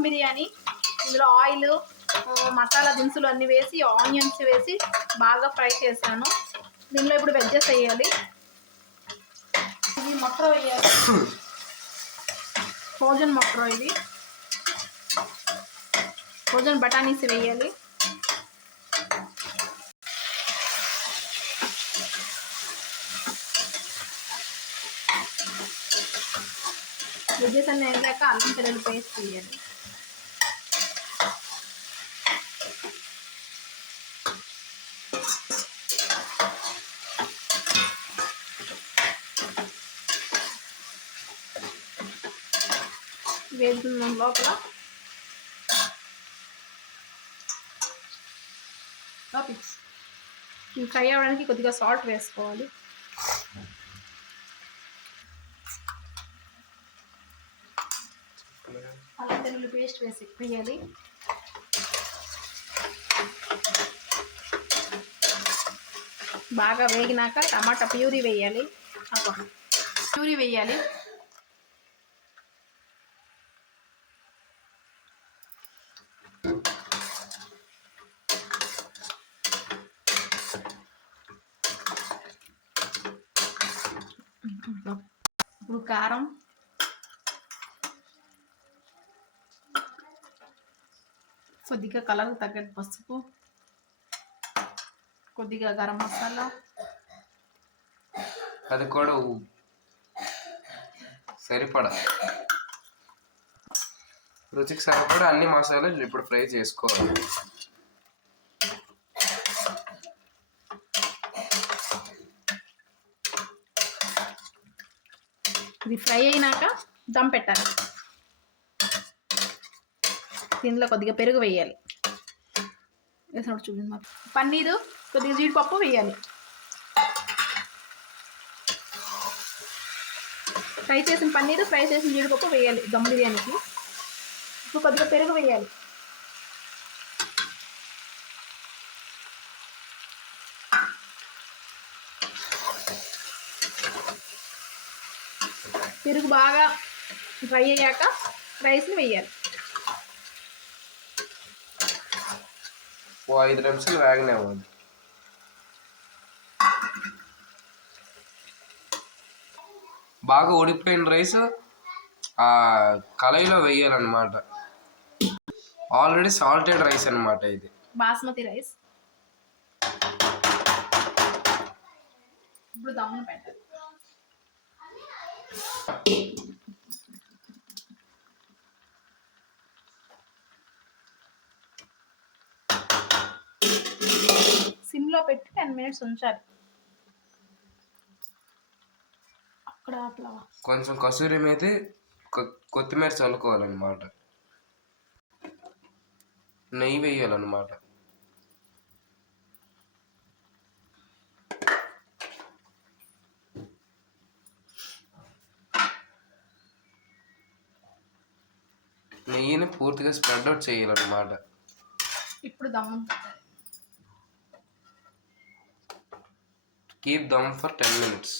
దమ్ బిర్యానీ. ఇందులో ఆయిల్, మసాలా దినుసులు అన్నీ వేసి, ఆనియన్స్ వేసి బాగా ఫ్రై చేశాను. దీనిలో ఇప్పుడు వెజ్జెస్ వేయాలి. ఇది మొక్కరో వేయాలి, ఫ్రోజన్ మొక్కరో. ఇది ఫ్రోజన్ బఠానీస్ వేయాలి. వెజ్జెస్ అన్నీ వేయాక అల్లం వెల్లుల్లి పేస్ట్ వేయాలి. వేసుకున్న లోపల ఫ్రై అవ్వడానికి కొద్దిగా సాల్ట్ వేసుకోవాలి. అల్లం వెల్లుల్లి పేస్ట్ వేయాలి. బాగా వేగినాక టమాటా ప్యూరీ వేయాలి. ఇప్పుడు కారం, కొద్దిగా కలర్ తగ్గట్టు పసుపు, కొద్దిగా గరం మసాలా, అది కూడా సరిపడా, రుచికి సరిపడా అన్ని మసాలాలు ఇప్పుడు ఫ్రై చేసుకోవాలి. ఇది ఫ్రై అయినాక దమ్ పెట్టాలి. దీనిలో కొద్దిగా పెరుగు వేయాలి. వేసినప్పుడు చూడండి. పన్నీరు, కొద్దిగా జీడిపప్పు వేయాలి. ఫ్రై చేసిన పన్నీరు, ఫ్రై చేసిన జీడిపప్పు వేయాలి దమ్ బిర్యానీకి. ఇప్పుడు కొద్దిగా పెరుగు వేయాలి. పెరుగు బాగా ఫ్రై అయ్యాక రైస్ని వేయాలి. 5 నిమిషాలు వేగనివ్వాలి. బాగా ఉడికిపోయిన రైస్ ఆ కళాయిలో వేయాలన్నమాట. ఆల్రెడీ సాల్టెడ్ రైస్ అన్నమాట. ఇది బాస్మతి రైస్. ఇప్పుడు దమ్మును పెట్టాలి. సిమ్లో పెట్టి 10 minutes ఉంచాలి. అక్కడ కొంచెం కసూరి మేతి, కొత్తిమీర చల్లుకోవాలన్నమాట. నెయ్యి వేయాలన్నమాట. నెయ్యిని పూర్తిగా స్ప్రెడ్ అవుట్ చేయాలన్నమాట. ఇప్పుడు దమ్ము పెట్టాలి. Keep them for 10 minutes.